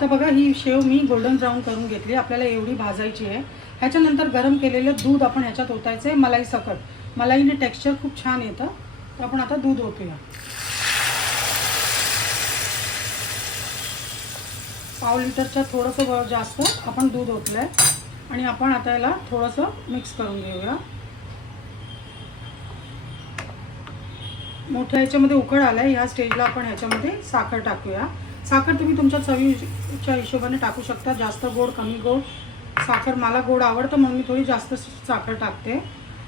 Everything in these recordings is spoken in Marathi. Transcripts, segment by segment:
तर बघा ही शेव मी गोल्डन ब्राऊन करून घेतली. आपल्याला एवढी भाजायची आहे. ह्याच्यानंतर गरम केलेलं दूध आपण ह्याच्यात ओतायचं आहे मलाई सकट. मलाईने टेक्स्चर खूप छान येतं. तर आपण आता दूध ओतूया. पाव लिटरच्या थोडंसं जास्त आपण दूध ओतलं आहे आणि आपण आता याला थोडंसं मिक्स करून घेऊया. मोठ्या ह्याच्यामध्ये उकळ आला आहे. ह्या स्टेजला आपण ह्याच्यामध्ये साखर टाकूया. साखर तुम्ही तुमच्या चवीच्या हिशोबाने टाकू शकता. जास्त गोड कमी गोड. साखर मला गोड आवडतं म्हणून मी थोडी जास्त साखर टाकते.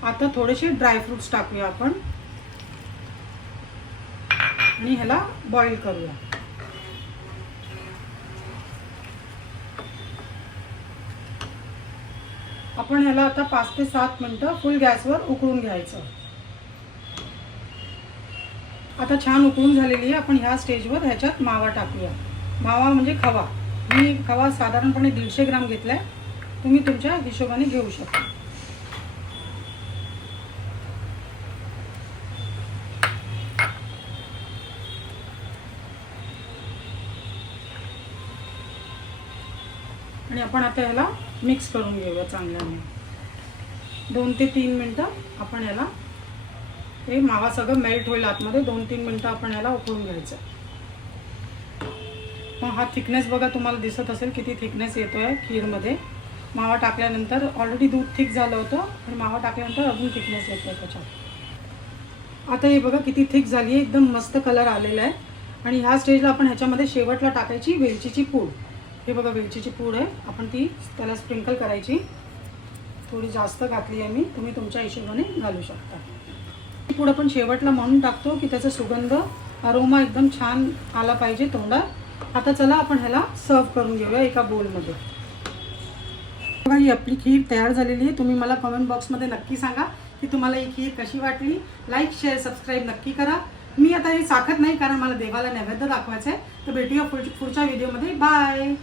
आता थोडेसे ड्रायफ्रूट्स टाकूया आपण आणि ह्याला बॉईल करूया. आपण ह्याला आता 5 ते 7 मिनटं फुल गॅसवर उकळून घ्यायचं. आता छान उकळून झालेली आहे. आपण ह्या स्टेजवर ह्याच्यात मावा टाकूया. मावा म्हणजे खवा. मी खवा साधारणपणे 150 ग्राम घेतला आहे. तुम्ही तुमच्या हिशोबाने घेऊ शकता. आणि आपण आता ह्याला मिक्स करून घेऊया चांगल्याने. 2 ते 3 मिनटं आपण ह्याला हे मावा सगळं मेल्ट होईल आतमध्ये. 2-3 मिनटं आपण ह्याला उकळून घ्यायचं. मग हा थिकनेस बघा तुम्हाला दिसत असेल किती थिकनेस येतोय खीरमध्ये. मावा टाकल्यानंतर ऑलरेडी दूध थिक झालं होतं आणि मावा टाकल्यानंतर अजून थिकनेस येतोय त्याच्यात. आता हे बघा किती थिक झाली आहे. एकदम मस्त कलर आलेला आहे. आणि ह्या स्टेजला आपण ह्याच्यामध्ये शेवटला टाकायची वेलचीची पूड. हे बघा वेलचीची पूड आहे. आपण ती त्याला स्प्रिंकल करायची. थोडी जास्त घातली आहे मी. तुम्ही तुमच्या हिशोबाने घालू शकता. ही पूड आपण शेवटला म्हणून टाकतो की त्याचा सुगंध अरोमा एकदम छान आला पाहिजे तोंडात. आता चला आपण ह्याला सर्व करून घेऊया एका बोलमध्ये. बघा ही आपली खीर तयार झालेली आहे. तुम्ही मला कमेंट बॉक्समध्ये नक्की सांगा की तुम्हाला ही खीर कशी वाटली. लाईक शेअर सबस्क्राईब नक्की करा. मी आता हे साखर नाही कारण मला देवाला नैवेद्य दाखवायचं आहे. तर भेटूया पुढच्या व्हिडिओमध्ये. बाय.